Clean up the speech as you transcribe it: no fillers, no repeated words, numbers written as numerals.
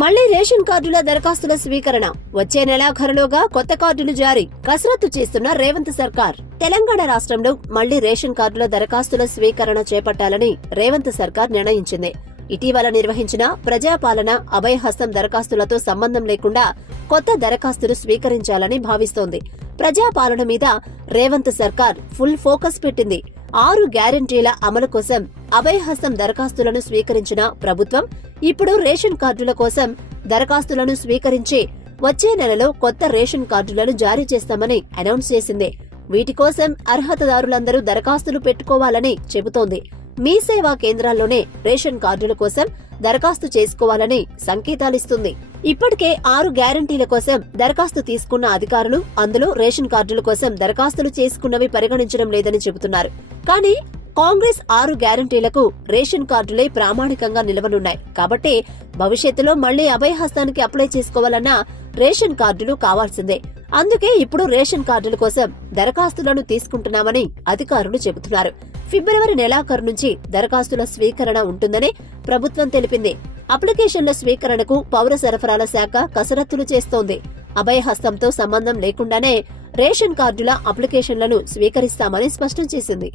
మళ్లీ రేషన్ కార్డుల దరఖాస్తుల స్వీకరణ. వచ్చే నెలాఖరులోగా కొత్త కార్డులు జారీ. కసరత్తు చేస్తున్న రేవంత్ సర్కార్. తెలంగాణ రాష్ట్రంలో మళ్లీ రేషన్ కార్డుల దరఖాస్తుల స్వీకరణ చేపట్టాలని రేవంత్ సర్కార్ నిర్ణయించింది. ఇటీవల నిర్వహించిన ప్రజాపాలన అభయహస్తం దరఖాస్తులతో సంబంధం లేకుండా కొత్త దరఖాస్తులు స్వీకరించాలని భావిస్తోంది. ప్రజాపాలన మీద రేవంత్ సర్కార్ ఫుల్ ఫోకస్ పెట్టింది. 6 గ్యారంటీల అమలు కోసం అభయహస్తం దరఖాస్తులను స్వీకరించిన ప్రభుత్వం ఇప్పుడు రేషన్ కార్డుల కోసం దరఖాస్తులను స్వీకరించి వచ్చే నెలలో కొత్త రేషన్ కార్డులను జారీ చేస్తామని అనౌన్స్ చేసింది. వీటి కోసం అర్హతదారులందరూ దరఖాస్తులు పెట్టుకోవాలని చెబుతోంది. మీ సేవా కేంద్రాల్లోనే రేషన్ కార్డుల కోసం దరఖాస్తు చేసుకోవాలని సంకేతాలిస్తుంది. ఇప్పటికే 6 గ్యారంటీల కోసం దరఖాస్తు తీసుకున్న అధికారులు అందులో రేషన్ కార్డుల కోసం దరఖాస్తులు చేసుకున్నవి పరిగణించడం లేదని చెబుతున్నారు. కానీ కాంగ్రెస్ 6 గ్యారంటీలకు రేషన్ కార్డులే ప్రామాణికంగా నిలవనున్నాయి. కాబట్టి భవిష్యత్తులో మళ్లీ అభయహస్తానికి అప్లై చేసుకోవాలన్నా రేషన్ కార్డులు కావాల్సిందే. అందుకే ఇప్పుడు రేషన్ కార్డుల కోసం దరఖాస్తులను తీసుకుంటున్నామని అధికారులు చెబుతున్నారు. ఫిబ్రవరి నెలాఖరు నుంచి దరఖాస్తుల స్వీకరణ ఉంటుందని ప్రభుత్వం తెలిపింది. అప్లికేషన్ల స్వీకరణకు పౌర సరఫరాల శాఖ కసరత్తులు చేస్తోంది. అభయహస్తంతో సంబంధం లేకుండానే రేషన్ కార్డుల అప్లికేషన్లను స్వీకరిస్తామని స్పష్టం చేసింది.